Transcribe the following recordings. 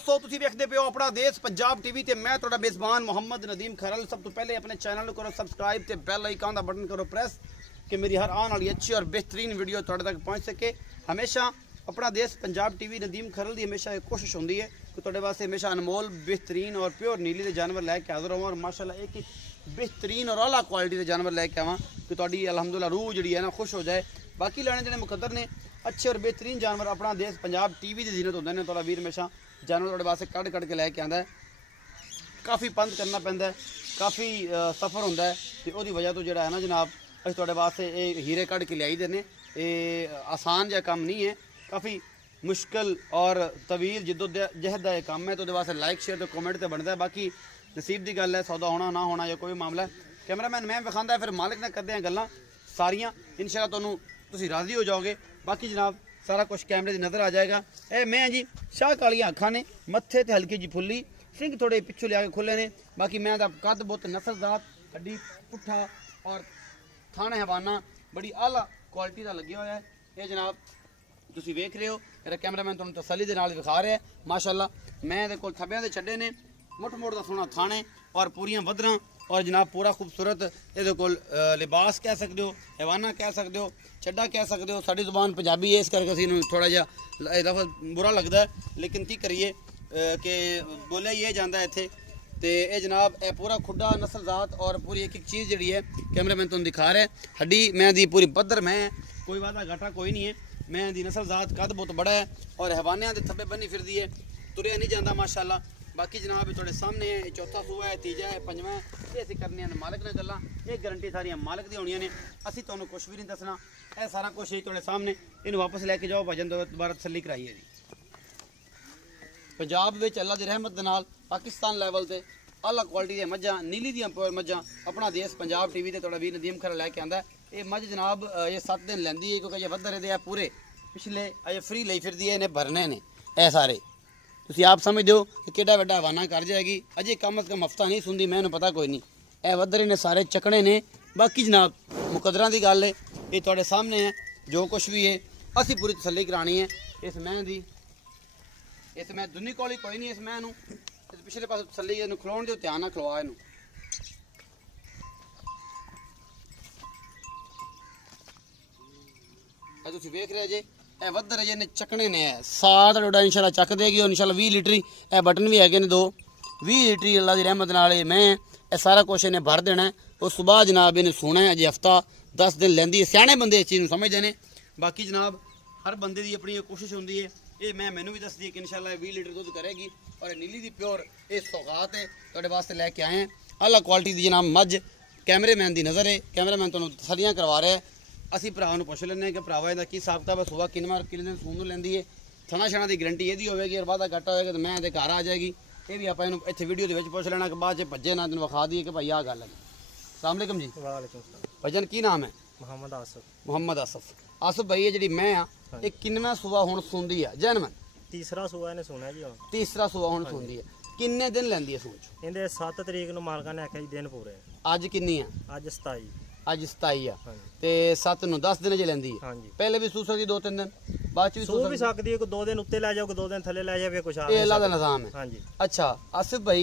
दोस्तों तुसीं वेखदे पे हो अपना देश पंजाब टीवी ते मैं तुहाडा मेज़बान मोहम्मद नदीम खरल। सब तो पहले अपने चैनल को करो सब्सक्राइब ते बैल आइकन का बटन करो प्रेस कि मेरी हर आने वाली अच्छी और बेहतरीन वीडियो तुहाडे तक पहुँच सके। हमेशा अपना देश पंजाब टीवी नदीम खरल की हमेशा एक कोशिश होंदी है कि तुहाडे वास्ते हमेशा अनमोल बेहतरीन और प्योर नीली के जानवर लैके हाज़र होवां और माशाअल्लाह एक बेहतरीन और आला क्वालिटी के जानवर लैके आवां कि तुहाडी अल्हम्दुलिल्लाह रूह जिहड़ी है ना खुश हो जाए। बाकी लैने देने मुकद्दर ने अच्छे और बेहतरीन जानवर अपना देश पंजाब टीवी की जीनत होंदे ने। तुहाडा वीर हमेशा जानवर तुहाडे वास्ते कढ़ के लैके आंदा है। काफ़ी पंथ करना पैंदा है, काफ़ी सफ़र होंदा है ते ओहदी वजह तो जिहड़ा है ना जनाब असीं तुहाडे वास्ते ये हीरे कढ़ के लियाई दे ने। आसान जिहा काम नहीं है, काफ़ी मुश्किल और तवील जिद्दोजहद का काम है। तो उहदे वास्ते लाइक शेयर तो कमेंट तो बनता है। बाकी नसीब की गल है, सौदा होना ना होना या कोई मामला है। कैमरामैन मैं विखांदा है, फिर मालिक ने करते हैं गल्लां सारियां। इंशाअल्लाह तुहानूं तुसीं राज़ी हो जाओगे। बाकी जनाब सारा कुछ कैमरे की नज़र आ जाएगा। ए मैं जी शाह कालियां अखां ने, मत्थे ते हल्की जी फुल्ली, सिंह थोड़े पिछू लिया के खुले ने। बाकी मैं दा कद बुत नसलदार हड्डी पुट्ठा और थाने हवाना बड़ी आला क्वालिटी का लगे हुआ है। ये जनाब तुसीं वेख रहे हो, मेरा कैमरामैन तुहानूं तसल्ली दे नाल विखा रहा है। माशाअल्लाह मैं दे कोल थब्बियां दे छड्डे ने, मुठ मुठ दा सोहना थाने और पूरियां वधरां और जनाब पूरा खूबसूरत ये कोल लिबास कह सकते हो, हैवाना कह सकते हो, चड्डा कह सकते हो। साड़ी जुबान पंजाबी है इस करके असीं थोड़ा जिहा लफ्ज़ बुरा लगता है, लेकिन की करिए कि बोलिया ये जाता है इत्थे। तो ये जनाब ए पूरा खुड्डा नस्लजात और पूरी एक एक चीज़ जी है कैमरामैन तुहानूं दिखा रहा है। हड्डी मैं दी पूरी पद्धर मैं है, कोई वादा घाटा कोई नहीं है। मैं दी नस्लजात कद बहुत बड़ा है और हैवानियां दे थब्बे बनी फिरदी है, तुरिया नहीं जाता माशाअल्लाह। बाकी जनाब ये थोड़े सामने है, चौथा सूआ है, तीजा है, पंजवां है। ये असीं करने मालिक ने गल्लां, ये गारंटी सारियां मालिक दी होणियां ने। असीं तुहानूं कुछ भी नहीं दसना, ये सारा कुछ ही थोड़े सामने। इन्हूं वापस लैके जाओ भजन दोबारा तसल्ली कराइए जी। पंजाब विच अल्लाह दी रहमत दे नाल पाकिस्तान लैवल ते आला क्वालिटी दी मज्जां, नीली दियां मज्जां अपना देश पंजाब टीवी ते तुहाडा वीर नदीम खरल लैके आंदा है। ये मज्झ जनाब ये 7 दिन लैंदी है क्योंकि ये वधर दे पूरे पिछले अजे फ्री लई फिरदी है, इन्हें भरने ने ए सारे। तुसीं आप समझदे हो कि केड़ा वड्डा हवाना कर जाएगी। अजे कम अज़ कम हफ्ता नहीं सुनदी, मैनूं पता कोई नहीं। ए वधर इन्हें सारे चकने ने। बाकी जनाब मुकद्दरां दी गल है, ये तुहाडे सामने है जो कुछ भी है। असीं पूरी तसल्ली करानी है इस मैंह दी। इस मैं दुनी कोली कोई नहीं, इस मैंह नूं पिछले पास तसल्ली इन्हूं खलोण दिओ, ध्यान नाल खलवा इन्हूं। तुसीं वेख रहे जे ए वधर जे ने चकने ने साथ डोडा इंशाल्लाह चक देगी और इंशाल्लाह 20 लीटर ए बटन भी है ने दो 20 लीटर अल्लाह की रहमत नाल मैं ए सारा कुछ इन्हें भर देना है। उस सुबह जनाब इन्हें सोना है, अजे हफ्ता 10 दिन लैंदी है। सियाने बंदे इस चीज़ समझते हैं। बाकी जनाब हर बंदे की अपनी कोशिश होंदी है। ये मैं मैनू भी दसदी है कि इंशाल्लाह 20 लीटर दुध करेगी और नीली दी प्योर ये सौगात है तुहाडे वास्ते लैके आए हैं। आला क्वालिटी दी जनाब मझ कैमरेमैन की नज़र है। कैमरामैन तुहानूं तसल्लियां करवा रहा है। असीं भरा नूं पुछ लैंदे कि भरावा इहदा की हिसाब किताब है, सुबह किन्ने दिन सून नूं लैंदी है, थणा छणा की गारंटी इहदी होवेगी और वादा घाटा होएगा तो मैं इहदे घर आ जाएगी। ये भी आपां इहनूं इत्थे वीडियो दे विच पुछ लेना कि बाद च भज्जे ना तैनूं विखा दईए कि भाई आ गल है। अस्सलाम वालेकुम जी। वालेकुम सलाम। भजन की नाम है? मोहम्मद आसफ। मोहम्मद आसफ। आसफ भाई ये जी मैं हाँ ये किन्नवां सूआ हुण सुनदी है? जैनवन तीसरा सूआ इन्हें सुना जी। तीसरा सूआ हुण सुनदी है। किन्ने दिन लैंदी है सोच? इहदे 7 तरीक नूं मालकां ने आख्या जी दिन पूरे। अज किन्नी है? अज 27। अज 27 आ हाँ ते 7 नूं 10 दिन च लैंदी है। हाँ जी। पहले भी सू सकदी 2-3 दिन, बाद च भी सू भी सकदी है। कोई 2 दिन उत्ते लै जाओ, कोई 2 दिन थल्ले लै जावे, कुछ ये अल्लाह दा निज़ाम है। हाँ जी। अच्छा आसिफ भाई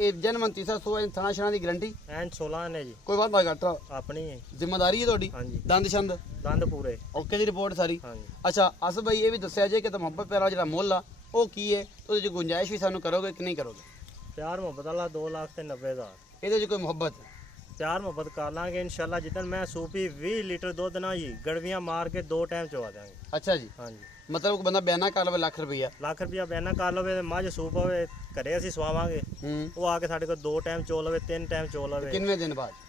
ये जन्मन तीसरा सूआ थणा छणा दी गारंटी एंड 16 ने जी। कोई बात घाटा अपनी है, जिम्मेदारी है थोड़ी। हाँ जी। दंद छंद दंद पूरे ओके दी रिपोर्ट सारी। हाँ जी। अच्छा आसिफ भाई ये भी दस्सिया जे कि मुहब्बत प्यार वाला जिहड़ा मुੱਲ आ ਉਹ ਕੀ ਹੈ, ਉਹਦੇ 'ਚ ਗੁੰਜਾਇਸ਼ ਵੀ ਸਾਨੂੰ ਕਰੋਗੇ कि नहीं करोगे? प्यार मुहब्बत वाला 2,90,000 ਇਹਦੇ 'ਚ कोई मुहब्बत प्यार मुहब्बत कर लांगे इंशाल्लाह। जितन मैं सूपी 20 लीटर दुध ना जी गड़वियां मार के 2 टाइम चवा देंगे। अच्छा जी। हाँ जी। मतलब कोई बंदा बयाना कर लवे लाख रुपया बयाना कर लवे, मझ सूप होवे घरे असीं सवावांगे, वो आके साडे कोल 2 टाइम चो लवे, 3 टाइम चो लवे। कितने दिन बाद?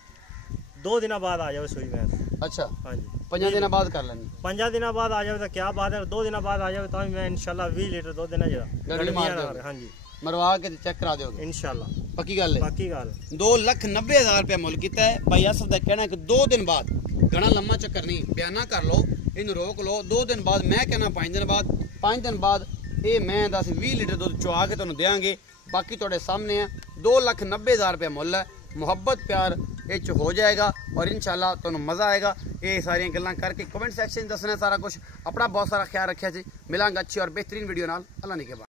2 दिन बाद आ जावे सूई भैंस। अच्छा हाँ जी। 5 दिन बाद कर लेनी? 5 दिन बाद आ जावे तो क्या बात है, 2 दिन बाद आ जावे तो मैं इंशाल्लाह 20 लीटर दुध देना जरा। हाँ जी। मरवा के चेक करा दोगे इंशाल्लाह? पक्की गल है। पक्की गल। 2,90,000 रुपया मुल किया है भाई आसफ का कहना है कि 2 दिन बाद, घना लम्मा चक्कर नहीं, बयाना कर लो, इन्हू रोक लो। 2 दिन बाद मैं कहना 5 दिन बाद, 5 दिन बाद ये मैं 20 लीटर दुध चुआ के तुहानूं देंगे। बाकी तुहाडे सामने है 2,90,000 रुपया मुल है। मुहब्बत प्यार ये हो जाएगा और इंशाल्लाह तुहानूं मज़ा आएगा। ये सारियां गल्लां करके कमेंट सैक्शन दसना सारा कुछ। अपना बहुत सारा ख्याल रखिया जी। मिलांगे अच्छी और बेहतरीन वीडियो नाल। अल्लाह ने के बाद।